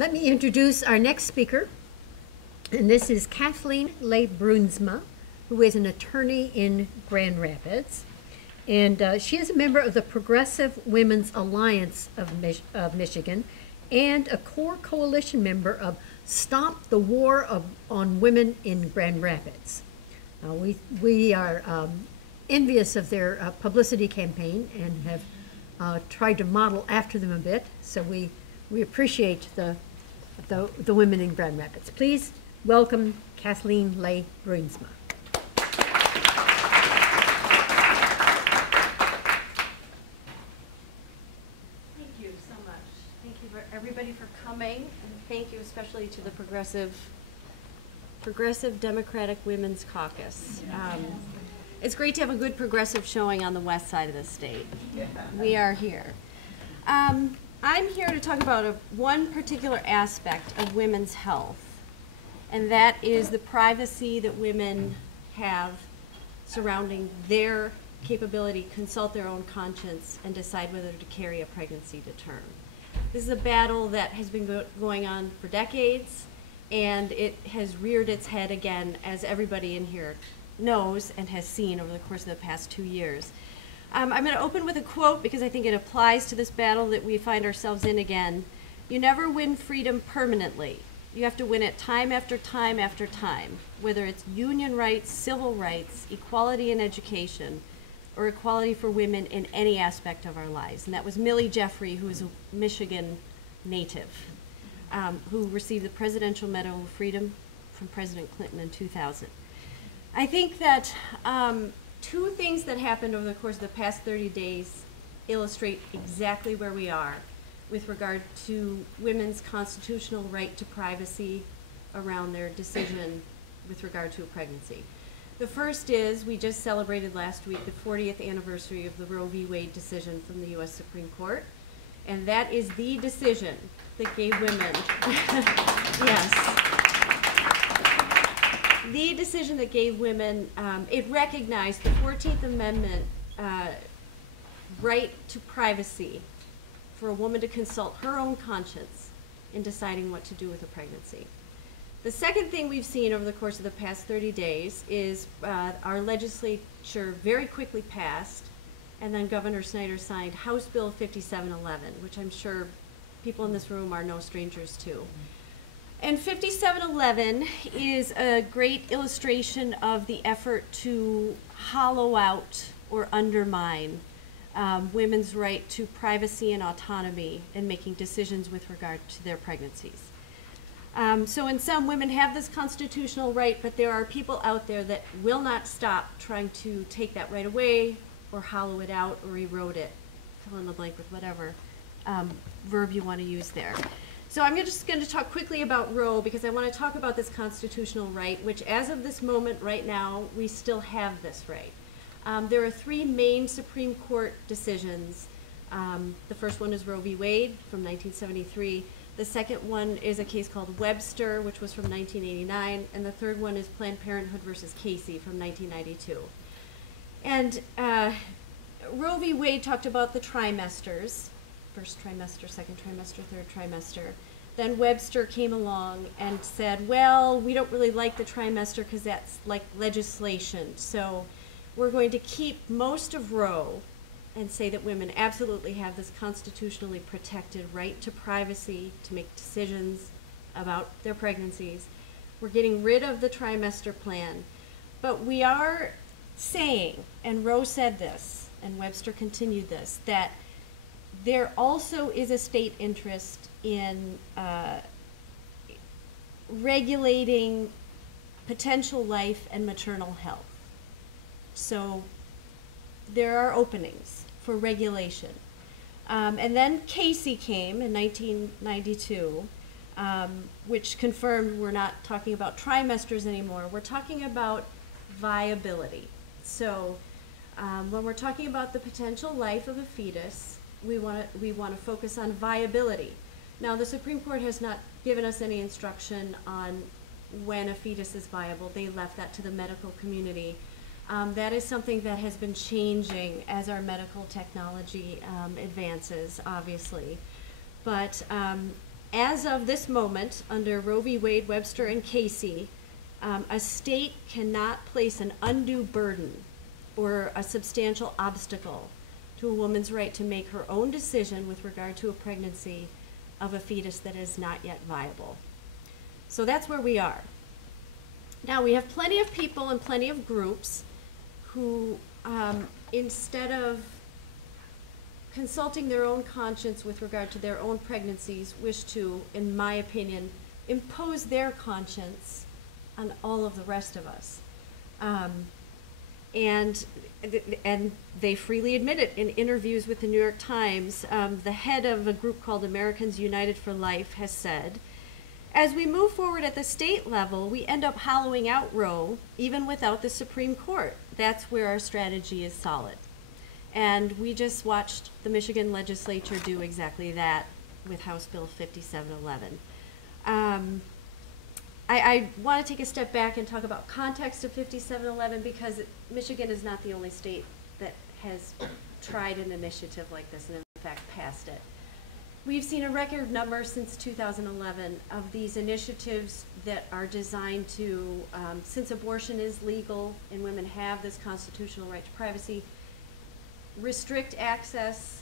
Let me introduce our next speaker, and this is Kathleen Ley-Bruinsma, who is an attorney in Grand Rapids. And she is a member of the Progressive Women's Alliance of Michigan and a core coalition member of Stop the War on Women in Grand Rapids. We are envious of their publicity campaign and have tried to model after them a bit, so we appreciate the women in Grand Rapids. Please welcome Kathleen Ley-Bruinsma. Thank you so much. Thank you for everybody for coming, and thank you especially to the Progressive Democratic Women's Caucus. It's great to have a good progressive showing on the west side of the state. We are here. I'm here to talk about one particular aspect of women's health, and that is the privacy that women have surrounding their capability to consult their own conscience and decide whether to carry a pregnancy to term. This is a battle that has been going on for decades, and it has reared its head again, as everybody in here knows and has seen over the course of the past 2 years. I'm going to open with a quote because I think it applies to this battle that we find ourselves in again. You never win freedom permanently. You have to win it time after time after time, whether it's union rights, civil rights, equality in education, or equality for women in any aspect of our lives. And that was Millie Jeffrey, who is a Michigan native, who received the Presidential Medal of Freedom from President Clinton in 2000. I think that two things that happened over the course of the past 30 days illustrate exactly where we are with regard to women's constitutional right to privacy around their decision with regard to a pregnancy. The first is we just celebrated last week the 40th anniversary of the Roe v. Wade decision from the U.S. Supreme Court, and that is the decision that gave women, yes, the decision that gave women, it recognized the 14th Amendment right to privacy for a woman to consult her own conscience in deciding what to do with a pregnancy. The second thing we've seen over the course of the past 30 days is our legislature very quickly passed, and then Governor Snyder signed House Bill 5711, which I'm sure people in this room are no strangers to. And 5711 is a great illustration of the effort to hollow out or undermine women's right to privacy and autonomy in making decisions with regard to their pregnancies. So in sum, women have this constitutional right, but there are people out there that will not stop trying to take that right away or hollow it out or erode it. Fill in the blank with whatever verb you want to use there. So I'm just going to talk quickly about Roe because I want to talk about this constitutional right, which as of this moment right now, we still have this right. There are three main Supreme Court decisions. The first one is Roe v. Wade from 1973. The second one is a case called Webster, which was from 1989. And the third one is Planned Parenthood versus Casey from 1992. And Roe v. Wade talked about the trimesters. First trimester, second trimester, third trimester. Then Webster came along and said, well, we don't really like the trimester because that's like legislation. So we're going to keep most of Roe and say that women absolutely have this constitutionally protected right to privacy, to make decisions about their pregnancies. We're getting rid of the trimester plan. But we are saying, and Roe said this, and Webster continued this, that there also is a state interest in regulating potential life and maternal health. So there are openings for regulation. And then Casey came in 1992, which confirmed we're not talking about trimesters anymore. We're talking about viability. So when we're talking about the potential life of a fetus, we want to focus on viability. Now, the Supreme Court has not given us any instruction on when a fetus is viable. They left that to the medical community. That is something that has been changing as our medical technology advances, obviously. But As of this moment, under Roe v. Wade, Webster, and Casey, a state cannot place an undue burden or a substantial obstacle to a woman's right to make her own decision with regard to a pregnancy of a fetus that is not yet viable. So that's where we are. Now, we have plenty of people and plenty of groups who, instead of consulting their own conscience with regard to their own pregnancies, wish to, in my opinion, impose their conscience on all of the rest of us. And they freely admit it in interviews with the New York Times. The head of a group called Americans United for Life has said, as we move forward at the state level, we end up hollowing out Roe, even without the Supreme Court. That's where our strategy is solid. And we just watched the Michigan legislature do exactly that with House Bill 5711. I want to take a step back and talk about context of 5711 because Michigan is not the only state that has tried an initiative like this and in fact passed it. We've seen a record number since 2011 of these initiatives that are designed to, since abortion is legal and women have this constitutional right to privacy, restrict access,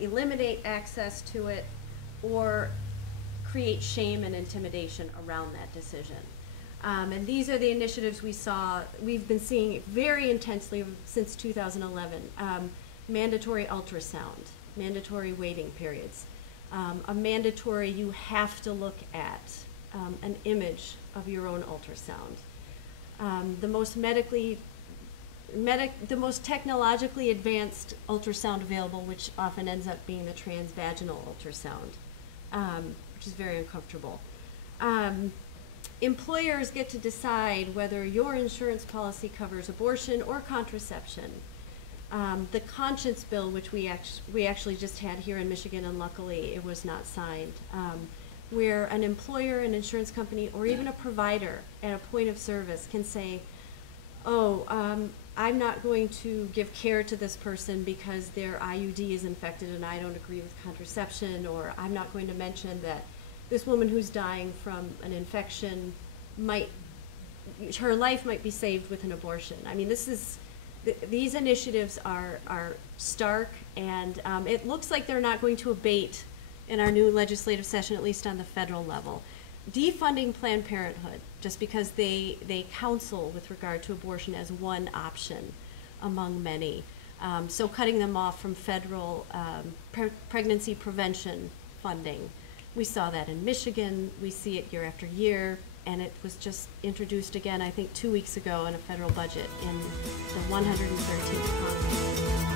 eliminate access to it, or create shame and intimidation around that decision. And these are the initiatives we've been seeing very intensely since 2011. Mandatory ultrasound, mandatory waiting periods, a mandatory you have to look at an image of your own ultrasound. The most technologically advanced ultrasound available, which often ends up being the transvaginal ultrasound, which is very uncomfortable. Employers get to decide whether your insurance policy covers abortion or contraception. The conscience bill, which we actually just had here in Michigan, and luckily it was not signed, where an employer, an insurance company, or even a provider at a point of service can say, oh, I'm not going to give care to this person because their IUD is infected and I don't agree with contraception, or I'm not going to mention that this woman who's dying from an infection her life might be saved with an abortion. I mean, these initiatives are stark, and it looks like they're not going to abate in our new legislative session, at least on the federal level. Defunding Planned Parenthood, just because they counsel with regard to abortion as one option among many. So cutting them off from federal pregnancy prevention funding. We saw that in Michigan, we see it year after year, and it was just introduced again, I think 2 weeks ago in a federal budget in the 113th Congress.